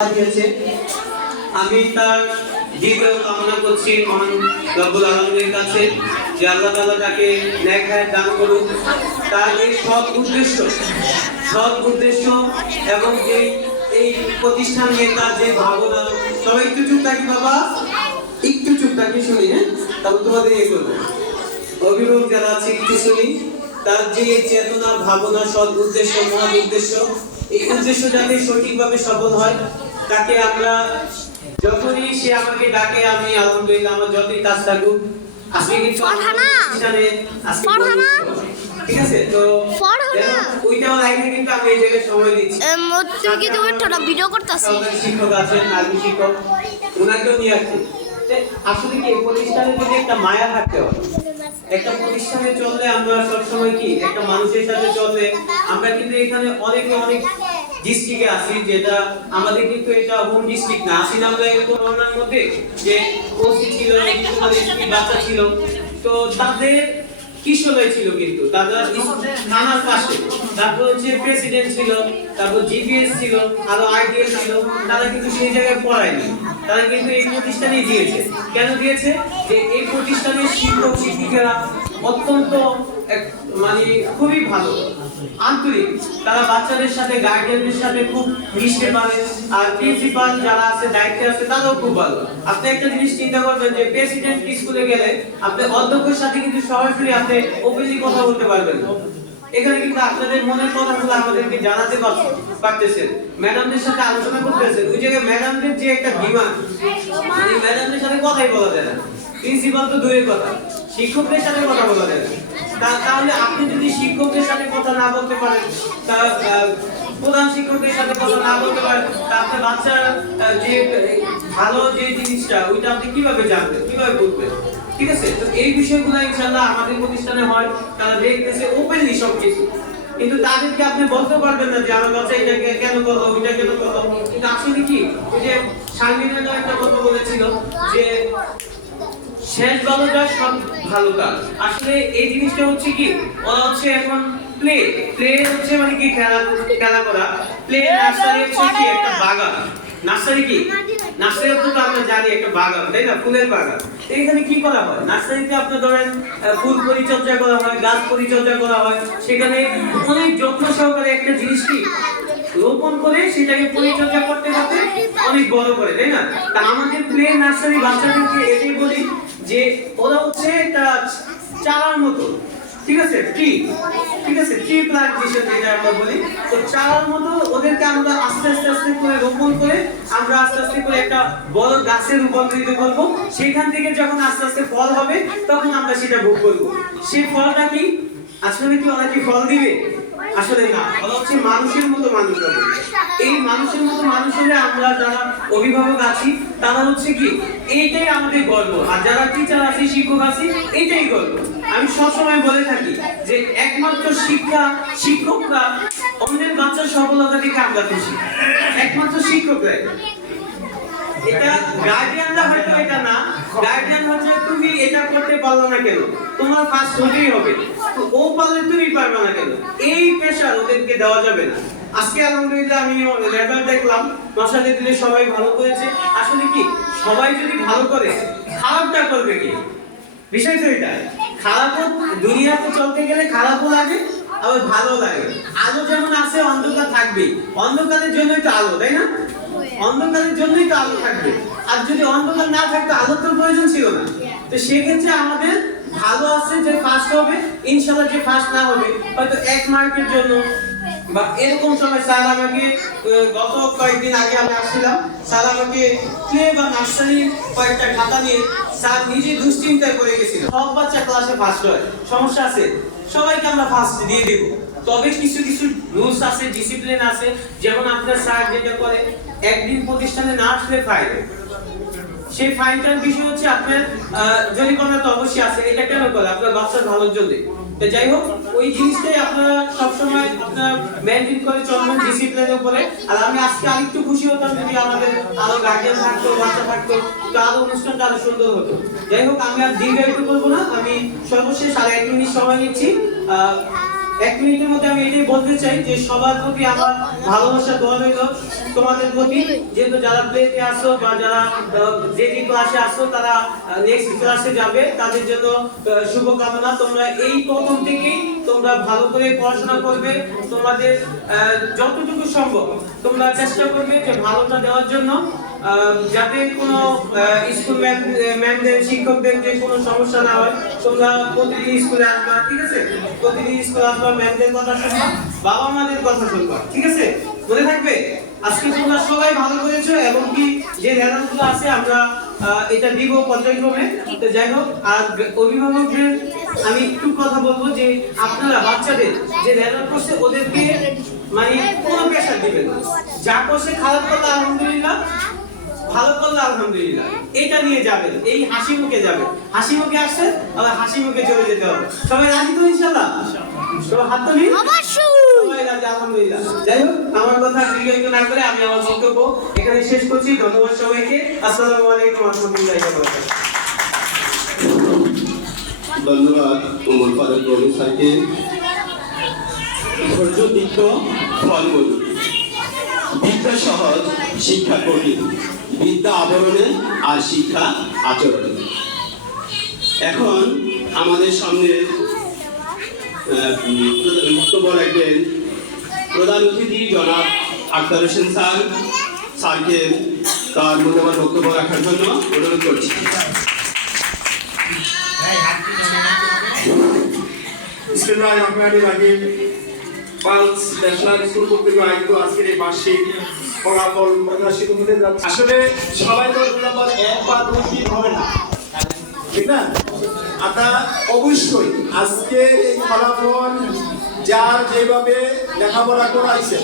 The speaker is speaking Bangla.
দিয়েছে। আমি তার দীর্ঘ কামনা করছি মহান রব্বুল আলামিনের কাছে যে আল্লাহ তাআলা তাকে নেক হায়াত দান করুন। তার এই সৎ উদ্দেশ্য এবং যে এই প্রতিষ্ঠান নিয়ে তার যে ভাবনা, সবাই একটু চুপ থাকি বাবা, একটু চুপ থাকি শুনি, হ্যাঁ তারপর তোমাদের ইয়ে করবো। অভিভাবক যারা আছে একটু শুনি, তার যে চেতনা, ভাবনা, সৎ উদ্দেশ্য, মহৎ উদ্দেশ্য, এই উদ্দেশ্য যাতে সঠিকভাবে সফল হয়, তাকে আমরা যখনই সে আমাকে ডাকে আমি আলহামদুলিল্লাহ আমার যতই কাজ থাকুক আজকে কিন্তু ঠিক আছে। তো ওইটাও লাইনে কিন্তু আমি এই জায়গায় সময় দিচ্ছি। তুমি কি তুমি একটা ভিডিও করতেছো? শিক্ষক আছেন, আর্মি শিক্ষক, ওনাকেও নিয়ে আসছি। আসলে কি এই প্রতিষ্ঠানের প্রতি একটা মায়া থাকতে হবে। একটা প্রতিষ্ঠানে চললে আমরা সবসময় কি একটা মানুষের সাথে চললে আমরা কিন্তু এখানে অনেক ডিস্ট্রিক্টে আছি, যেটা আমাদের কিন্তু এটা হোম ডিস্ট্রিক্ট না। আসি না আমরা করোনার মধ্যে যে ওসি ছিল, বাচ্চা ছিল, তো তাদের কিশোরই ছিল কিন্তু তারা থানার পাশে, তারপর হচ্ছে প্রেসিডেন্ট ছিল, তারপর জিপিএস ছিল, আরো আইডিএস ছিল, তারা কিন্তু সেই জায়গায় পড়ায়নি, তারা কিন্তু এই প্রতিষ্ঠানেই দিয়েছে। কেন দিয়েছে? যে এই প্রতিষ্ঠানের শিক্ষক শিক্ষিকারা অত্যন্ত মানে খুবই ভালো, আন্তরিক, তারা বাচ্চাদের সাথে গার্ডিয়ানদের সাথে খুব মিশতে পারে। আর প্রিন্সিপাল যারা আছে, দায়িত্বে আছে, তারাও খুব ভালো। আপনি একটা জিনিস চিন্তা করবেন যে প্রেসিডেন্ট স্কুলে গেলে আপনি অধ্যক্ষের সাথে কিন্তু সরাসরি আপনি ওপেনলি কথা বলতে পারবেন। এখানে কিন্তু আপনাদের মনের কথাগুলো আমাদেরকে জানাতে পারতেছেন, ম্যাডামদের সাথে আলোচনা করতেছেন। ওই জায়গায় ম্যাডামদের যে একটা ডিমান্ড, মানে ম্যাডামদের সাথে কথাই বলা যায় না, প্রিন্সিপাল তো দূরের কথা, শিক্ষকদের সাথে কথা বলা যায় না। তাহলে আপনি যদি শিক্ষকদের সাথে কথা না বলতে পারেন, প্রধান শিক্ষকদের সাথে কথা না বলতে পারেন, তাহলে বাচ্চার যে ভালো যে জিনিসটা ওইটা আপনি কিভাবে জানবেন, কিভাবে বুঝবেন? ঠিক আছে। তো এই বিষয়গুলো ইনশাআল্লাহ আমাদের প্রতিষ্ঠানে হয়, তারা দেখতেছে ওপেনলি সবকিছু, কিন্তু তাদেরকে আপনি বলতে পারবেন না যে আমার বাচ্চা এটাকে কেন করলো, ওইটা কেন করলো। কিন্তু আসলে কি ওই যে শারমিনা একটা কথা বলেছিল যে শেষ ভালোটা সব ভালো কাজ। আসলে এই জিনিসটা হচ্ছে কি, ওরা হচ্ছে এখন প্লে হচ্ছে মানে কি খেলা করা, প্লে নার্সারি হচ্ছে কি একটা বাগান। নার্সারি কি, নার্সারি তো আমরা জানি একটা বাগান, তাই না, ফুলের বাগান। এখানে কি করা হয়? নার্সারিতে আপনি ধরেন ফুল পরিচর্যা করা হয়, গাছ পরিচর্যা করা হয়, সেখানে অনেক যত্ন সহকারে একটা জিনিস কি রোপণ করে সেটাকে পরিচর্যা করতে করতে অনেক বড় করে, তাই না? তা আমাদের প্লে নার্সারি বাচ্চাদেরকে এটাই বলি যে ওরা হচ্ছে একটা চারার মতো, ঠিক আছে, ঠিক আছে, ট্রি প্লান্টেশন যেটা আমরা বলি। তো চারার মতো ওদেরকে আমরা আস্তে আস্তে করে রোপণ করে আমরা আস্তে আস্তে করে একটা বড় গাছে রূপান্তরিত করব। সেখান থেকে যখন আস্তে আস্তে ফল হবে তখন আমরা সেটা ভোগ করব। সেই ফলটা কি আসলে কি ওরা কি ফল দিবে? আসলে না, ওরা হচ্ছে মানুষের মতো মানুষ হবে। এই মানুষের মতো মানুষ হলে আমরা যারা অভিভাবক আছি তারা হচ্ছে কি এইটাই আমাদের গর্ব, আর যারা টিচার আছি, শিক্ষক আছি, এইটাই গর্ব। আমি সবসময় বলে থাকি যে একমাত্র শিক্ষকরা অন্যের বাচ্চার সফলতা দেখে আমরা খুশি, একমাত্র শিক্ষকরাই। এটা গার্ডিয়ানরা হয়তো এটা না, গার্ডিয়ান হচ্ছে তুমি এটা করতে পারলো না কেন, তোমার ফার্স্ট হতেই হবে, তো ও পারলে তুমি পারবে না কেন, এই প্রেশার ওদেরকে দেওয়া যাবে না। আজকে আলহামদুলিল্লাহ আমি রেজাল্ট দেখলাম, মাশাআল্লাহ দিলে সবাই ভালো করেছে। আসলে কি সবাই যদি ভালো করে খারাপটা করবে কি? বিষয় তো এটা, খারাপও দুনিয়াতে চলতে গেলে খারাপও লাগে আবার ভালো লাগে। আলো যেমন আছে অন্ধকার থাকবেই, অন্ধকারের জন্যই তো আলো, তাই না? অন্ধকারের জন্যই তো আলো থাকবে, আর যদি অন্ধকার না থাকতো আলোর তো প্রয়োজন ছিল না। তো সেক্ষেত্রে আমাদের ভালো আছে যে ফার্স্ট হবে, ইনশাআল্লাহ যে ফার্স্ট না হবে হয়তো 1 মার্কের জন্য বা এরকম সময়। স্যার আমাকে গত কয়েকদিন আগে আমি আসছিলাম, স্যার আমাকে প্লে বা নার্সারি কয়েকটা খাতা নিয়ে স্যার নিজে দুশ্চিন্তায় পড়ে গেছিল। সব বাচ্চা ক্লাসে ফার্স্ট হয়, সমস্যা আছে, সবাইকে আমরা ফার্স্ট দিয়ে দেব। তবে কিছু রুলস আছে, ডিসিপ্লিন আছে। যেমন আপনার স্যার যেটা করে, একদিন প্রতিষ্ঠানে না আসলে ফাইন, সেই ফাইনটার বিষয় হচ্ছে আপনার জরিমানা তো অবশ্যই আছে। এটা কেন করে? আপনার বাচ্চার ভালোর জন্য। তো যাই হোক, ওই জিনিসটাই আপনারা সবসময় আপনারা মেনটেন করে চলবেন ডিসিপ্লিনের উপরে। আর আমি আজকে আরেকটু খুশি হতাম যদি আমাদের আরো গার্ডিয়ান থাকতো, বাচ্চা থাকতো, তো আরো অনুষ্ঠানটা আরো সুন্দর হতো। যাই হোক, আমি আর দীর্ঘায়িত করবো না, আমি সর্বশেষ আর 1 মিনিট সময় নিচ্ছি। 1 মিনিটের মধ্যে আমি এটাই বলতে চাই যে সবার প্রতি আমার ভালোবাসা দোয়া রইল তোমাদের প্রতি, যেহেতু যারা প্লেতে আসো বা যারা যে ক্লাসে আসো তারা নেক্সট ক্লাসে যাবে, তাদের জন্য শুভকামনা। তোমরা এই প্রথম থেকেই তোমরা ভালো করে পড়াশোনা করবে, তোমাদের যতটুকু সম্ভব তোমরা চেষ্টা করবে যে ভালোটা দেওয়ার জন্য, যাতে কোনো স্কুল ম্যামদের শিক্ষকদের যে কোনো সমস্যা না হয়। তোমরা প্রতিদিন স্কুলে আসবা, ঠিক আছে? প্রতিদিন স্কুলে আসবা, ম্যামদের কথা শুনবা, বাবা মাদের কথা শুনবা, ঠিক আছে? মনে থাকবে। আজকে তোমরা সবাই ভালো করেছো এবং কি যে রেজাল্টগুলো আছে আমরা এটা দিব পর্যায়ক্রমে। তো যাই হোক, আর অভিভাবকদের আমি একটু কথা বলবো যে আপনারা বাচ্চাদের যে রেজাল্ট করছে ওদেরকে মানে কোনো প্রেশার দিবেন না। যা করছে খারাপ করলে আলহামদুলিল্লাহ, ভালো করলে আলহামদুলিল্লাহ, এটা নিয়ে যাবেন, এই হাসি মুখে যাবেন। হাসি মুখে আসছে আবার হাসি মুখে চলে যেতে হবে। সবাই রাজি তো ইনশাআল্লাহ? সবাই হাত তুলি। সবাই রাজি, আলহামদুলিল্লাহ। যাই হোক, আমার কথা দীর্ঘায়িত না করে আমি আমার বক্তব্য এখানে শেষ করছি। ধন্যবাদ সবাইকে। আসসালামু আলাইকুম ওয়া রাহমাতুল্লাহি ওয়া বারাকাতুহু। ধন্যবাদ ওমর ফারুক রবি স্যারকে। ধৈর্য দীপ্ত ফলমূল, বিদ্যা সহজ শিক্ষা কঠিন, বিদ্যা আবরণে আর শিক্ষা আচরণে। এখন আমাদের সামনে বক্তব্য রাখবেন প্রধান অতিথি জনাব আখতার হোসেন স্যারকে তার মূল্যবান বক্তব্য রাখার জন্য অনুরোধ করছি। বিসমিল্লাহিররহমানিররহিম। পালস ন্যাশনাল স্কুল কর্তৃক আয়োজিত আজকের এই বার্ষিক ফলাফল প্রকাশিত হতে যাচ্ছে। আসলে সবাই তো 2 নম্বর 1 বা 2 3 হবে না, ঠিক না? আপনারা অবশ্যই আজকে এই ফলাফল যার যেভাবে লেখাপড়া করাইছেন